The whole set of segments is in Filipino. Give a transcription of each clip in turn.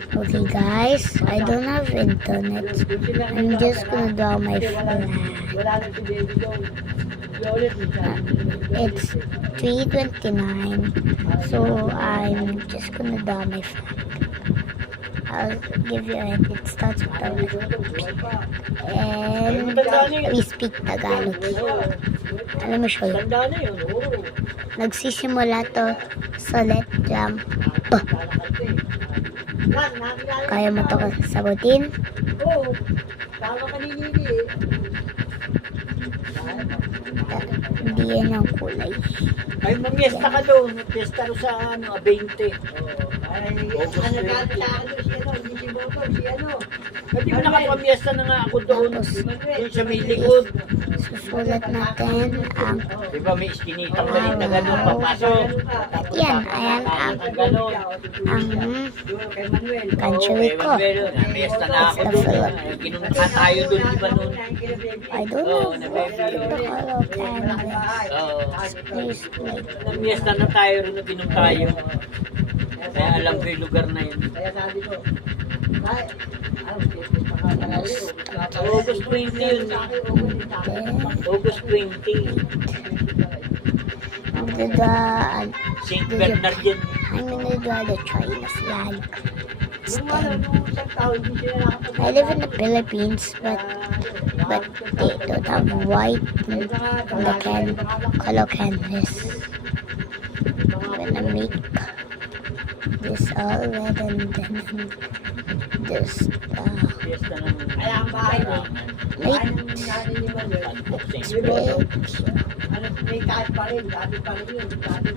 Okay guys, I don't have internet. I'm just gonna draw my flag. It's 3:29, so I'm just gonna draw my flag. I'll give you a hint. It starts with a and we speak Tagalog. Alam mo siya, nagsisimula to sa letrang P. Kaya mo to sagutin? Oo. Tama ka ninili eh. Hindi yan ang kulay. Ay, mamiesta ka doon. Mamiesta ro sa 20. Ay, ano ka sa ano si ano, hindi si Boto, si ano. Hindi mo nakapamiesta na nga ako doon. Doon sa may likod. Susulat natin ang Diba may iskinitang galit na gano'n papasok. yan, ayan ang country ko. Namiesta na ako It's the doon. Ginunaka tayo doon, di ba noon? I don't know the color canvas. Please like Namiesta na tayo rin na ginun tayo. Kaya alam ko yung lugar na yun. August 20 yun. August 20. I'm gonna draw St. Bernard yun. I'm gonna draw the China flag. I live in the Philippines, but they don't have white in the color canvas. I'm gonna make this all red and then just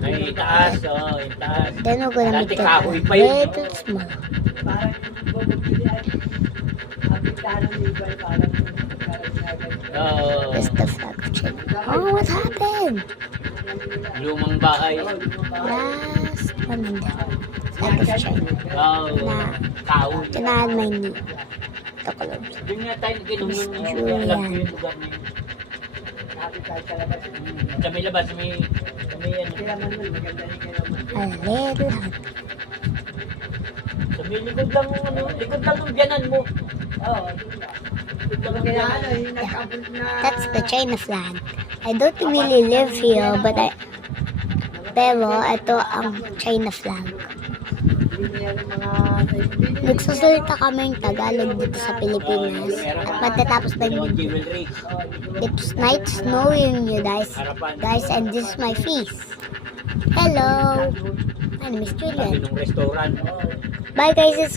May taas, oh, yung taas. then we're gonna make Dati the kahoy pa yun, little small. That's the flag of China. Oh, what happened? Lumang bahay. Last one in the flag of China. Oh, Na kahoy. tinahan may new. The colors. Doon nga tayo naginom Miss ng Julian. alam ko yung lugar na yun. Sa may labas, sa may ano. A little hut. Sa may likod lang yung ano, likod lang yung biyanan mo. Oo. That's the China flag. I don't really live here, but pero ito ang China flag. Nagsasalita kami ng Tagalog dito sa Pilipinas at matatapos na yung video. Jewelry. It's night snowing, you guys, and this is my face. Hello, my name is Sabi Julian. nung restaurant. Bye guys, it's